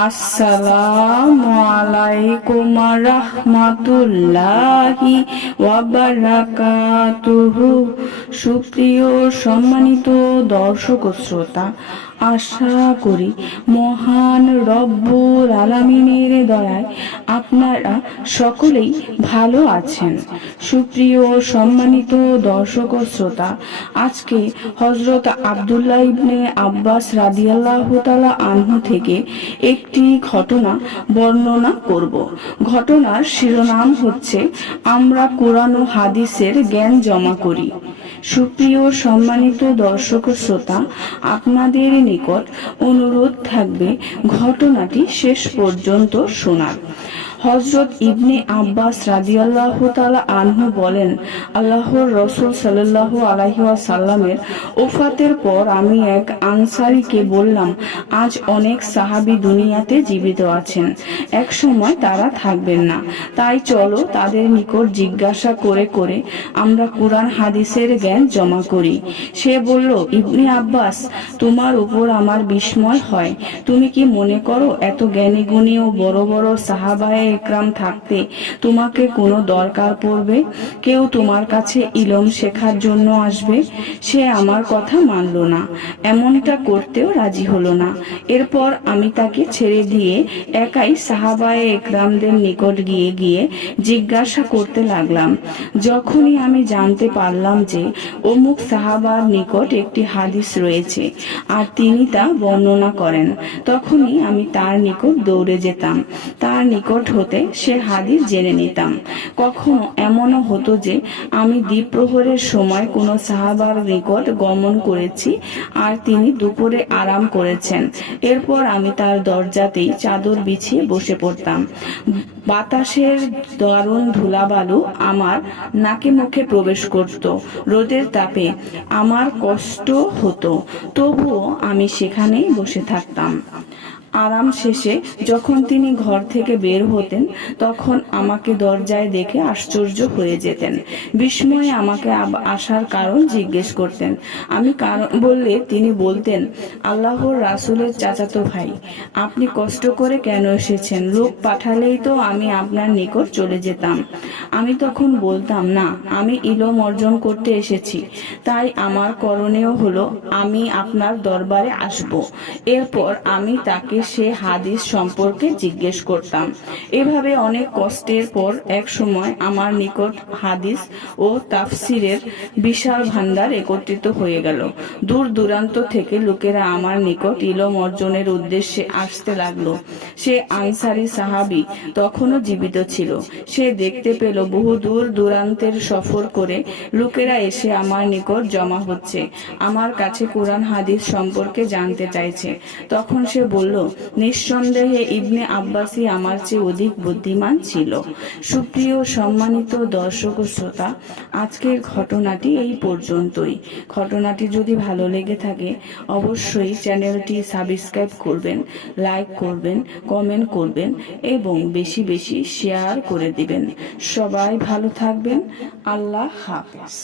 আসসালামু আলাইকুম রাহমাতুল্লাহি ওয়া বারাকাতুহু। সুপ্রিয় সম্মানিত দর্শক ও শ্রোতা, আশা করি মহান রব্বুল আলামিনের দয়ায় আপনারা সকলেই ভালো আছেন। সুপ্রিয় সম্মানিত দর্শক ও শ্রোতা, আজকে হযরত আব্দুল্লাহ ইবনে আব্বাস রাদিয়াল্লাহু তাআলা আনহু থেকে একটি ঘটনা বর্ণনা করব। ঘটনার শিরোনাম হচ্ছে, আমরা কোরআন ও হাদিসের জ্ঞান জমা করি। সুপ্রিয় সম্মানিত দর্শক ও শ্রোতা, আপনাদের নিকট অনুরোধ থাকবে ঘটনাটি শেষ পর্যন্ত শোনার। হযরত ইবনে আব্বাস রাদিয়াল্লাহু তাআলা আনহু বলেন, আল্লাহর রাসূল সাল্লাল্লাহু আলাইহি ওয়াসাল্লামের ওফাতের পর আমি এক আনসারীকে বললাম, আজ অনেক সাহাবী দুনিয়াতে জীবিত আছেন, এক সময় তারা থাকবেন না, তাই চলো তাদের নিকট জিজ্ঞাসা করে করে আমরা কুরআন হাদিসের জ্ঞান জমা করি। সে বলল, ইবনে আব্বাস, তোমার উপর আমার বিস্ময় হয়। তুমি কি মনে করো এত জ্ঞানী গুণী ও বড় বড় সাহাবায়ে একরাম থাকতে তোমাকে কোনো দরকার পড়বে? কেউ তোমার কাছে ইলম শেখার জন্য আসবে? সে আমার কথা মানল না, এমনটা করতেও রাজি হলো না। এরপর আমি তাকে ছেড়ে দিয়ে একাই সাহাবায়ে একরামদের নিকট গিয়ে গিয়ে জিজ্ঞাসা করতে লাগলাম। যখনই আমি জানতে পারলাম যে অমুক সাহাবার নিকট একটি হাদিস রয়েছে আর তিনি তা বর্ণনা করেন, তখনই আমি তার নিকট দৌড়ে যেতাম, তার নিকট হতে সে হাদিস জেনে নিতাম। কখনো এমনও হতো যে আমি দ্বিপ্রহরের সময় কোনো সাহাবার নিকট গমন করেছি আর তিনি দুপুরে আরাম করেছেন। এরপর আমি তার দরজাতেই চাদর বিছিয়ে বসে পড়তাম। বাতাসের দারুণ ধুলাবালু আমার নাকে মুখে প্রবেশ করত। রোদের তাপে আমার কষ্ট হতো, তবুও আমি সেখানেই বসে থাকতাম। আরাম শেষে যখন তিনি ঘর থেকে বের হতেন, তখন আমাকে দরজায় দেখে আশ্চর্য হয়ে যেতেন। বিস্ময়ে আমাকে আসার কারণ জিজ্ঞেস করতেন। আমি কারণ বললে তিনি বলতেন, আল্লাহর রাসূলের চাচাতো ভাই, আপনি কষ্ট করে কেন এসেছেন? লোক পাঠালেই তো আমি আপনার নিকট চলে যেতাম। আমি তখন বলতাম, না, আমি ইলম অর্জন করতে এসেছি, তাই আমার করণীয় হলো আমি আপনার দরবারে আসব। এরপর আমি তাকে সে হাদিস সম্পর্কে জিজ্ঞেস করতাম। এভাবে অনেক কষ্টের পর এক সময় আমার নিকট হাদিস ও তাফসিরের বিশাল ভান্ডার একত্রিত হয়ে গেল। দূর দূরান্ত থেকে লোকেরা আমার নিকট ইলম অর্জনের উদ্দেশ্যে আসতে লাগলো। সে আনসারী সাহাবী তখনও জীবিত ছিল। সে দেখতে পেল বহু দূর দূরান্তের সফর করে লোকেরা এসে আমার নিকট জমা হচ্ছে, আমার কাছে কোরআন হাদিস সম্পর্কে জানতে চাইছে। তখন সে বলল, নিঃসন্দেহে ইবনে আব্বাসই আমার চেয়ে অধিক বুদ্ধিমান ছিল। সুপ্রিয় সম্মানিত দর্শক ও শ্রোতা, আজকের ঘটনাটি এই পর্যন্তই। ঘটনাটি যদি ভালো লেগে থাকে অবশ্যই চ্যানেলটি সাবস্ক্রাইব করবেন, লাইক করবেন, কমেন্ট করবেন এবং বেশি বেশি শেয়ার করে দিবেন। সবাই ভালো থাকবেন। আল্লাহ হাফেজ।